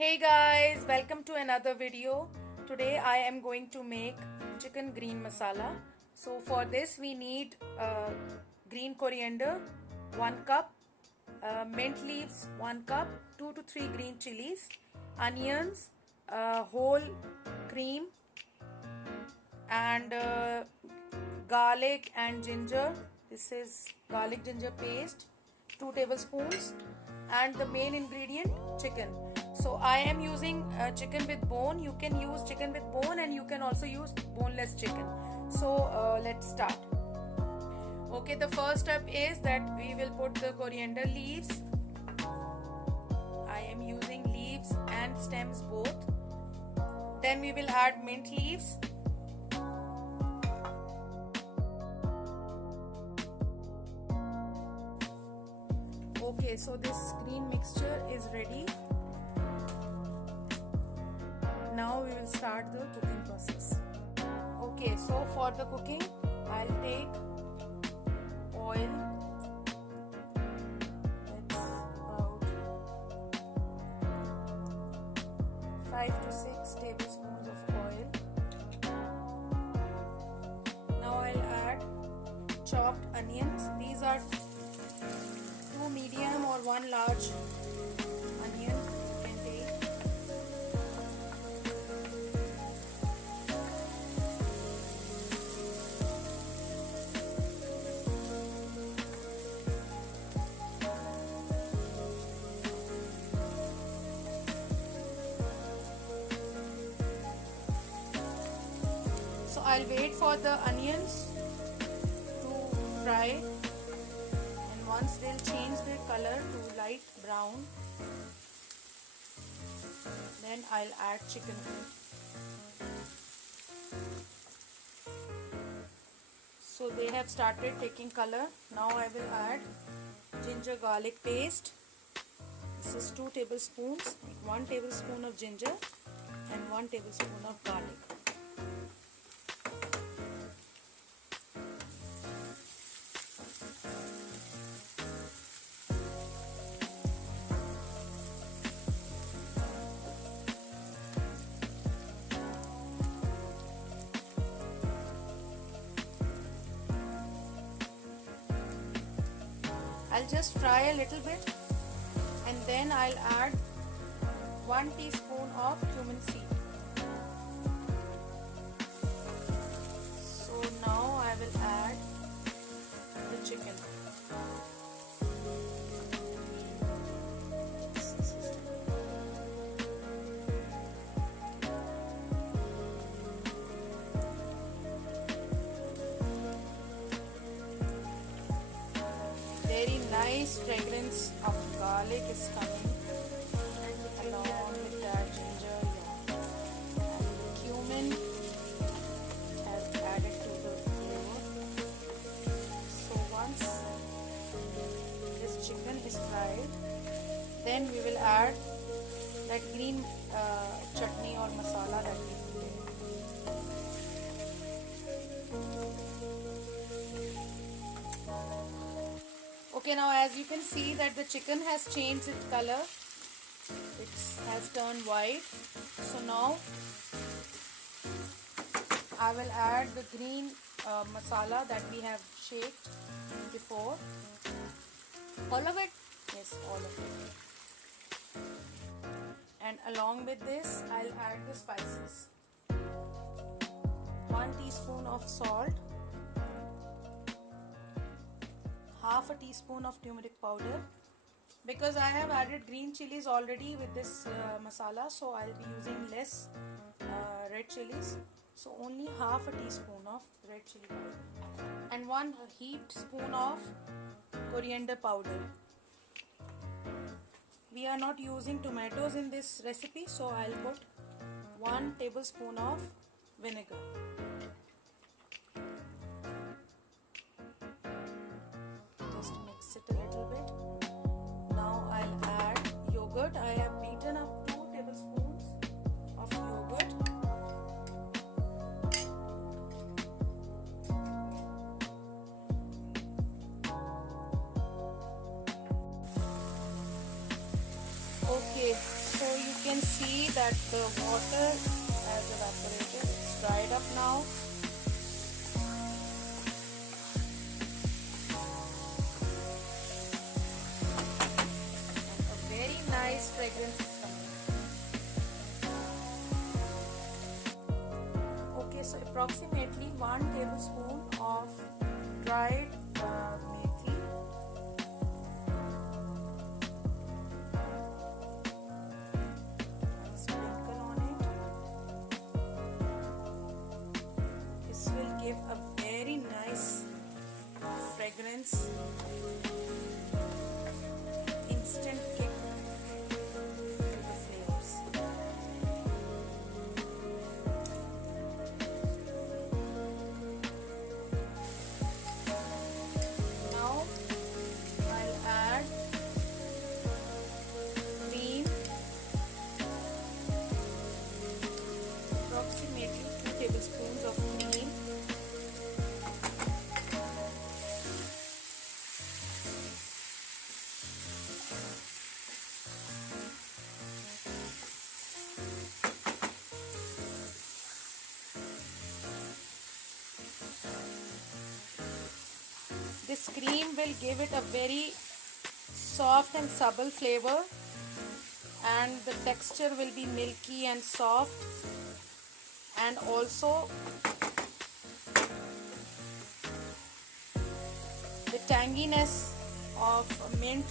Hey guys, welcome to another video. Today I am going to make chicken green masala. So for this we need green coriander 1 cup, mint leaves 1 cup, 2 to 3 green chillies, onions, whole cream, and garlic and ginger. This is garlic ginger paste, 2 tablespoons, and the main ingredient chicken. So I am using chicken with bone. You can use chicken with bone and you can also use boneless chicken. So let's start. Okay, the first step is that we will put the coriander leaves. I am using leaves and stems both. Then we will add mint leaves. Okay, so this green mixture is ready. Now we will start the cooking process. Okay, so for the cooking, I'll take oil. That's about 5 to 6 tablespoons of oil. Now I'll add chopped onions. These are 2 medium or 1 large onion. So I'll wait for the onions to fry, and once they'll change their color to light brown, then I'll add chicken. So they have started taking color. Now I will add ginger garlic paste. This is 2 tablespoons, 1 tablespoon of ginger and 1 tablespoon of garlic. I'll just fry a little bit and then I'll add 1 teaspoon of cumin seed. So now I will add the chicken. Very nice fragrance of garlic is coming along with that ginger and cumin has added to the flavor. So once this chicken is fried, then we will add that green chutney or masala that we prepared. Okay, now as you can see that the chicken has changed its color. It has turned white. So now I will add the green masala that we have shaked before. All of it? Yes, all of it. And along with this, I'll add the spices. 1 teaspoon of salt. Half a teaspoon of turmeric powder. Because I have added green chilies already with this masala, so I'll be using less red chilies. So only half a teaspoon of red chili powder and 1 heaped spoon of coriander powder. We are not using tomatoes in this recipe, so I'll put 1 tablespoon of vinegar. Just mix it a little bit. Now I'll add yogurt. I have beaten up 2 tablespoons of yogurt. Okay, so you can see that the water has evaporated. It's dried up now. And a very nice fragrance is coming. Okay, so approximately 1 tablespoon of dried methi. I'll sprinkle on it. This will give a very nice fragrance, instant kick to the flavors. Now I'll add cream, approximately 2 tablespoons of cream. This cream will give it a very soft and supple flavor, and the texture will be milky and soft, and also the tanginess of mint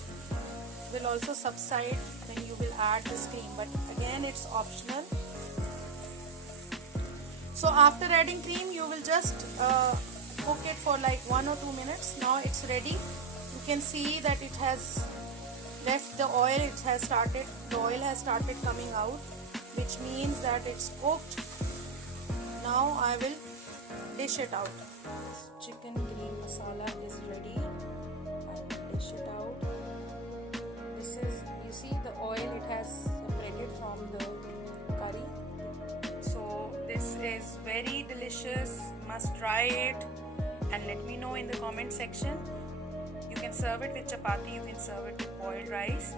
will also subside when you will add this cream, but again it's optional. So after adding cream, you will just cook it for like 1 or 2 minutes. Now it's ready. You can see that it has left the oil. The oil has started coming out, which means that it's cooked. Now I will dish it out. This chicken green masala is ready. I will dish it out. This is, you see the oil, it has separated from the curry. So this is very delicious. Must try it and let me know in the comment section. You can serve it with chapati, you can serve it with boiled rice.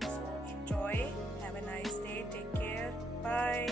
So enjoy. Have a nice day. Take care. Bye.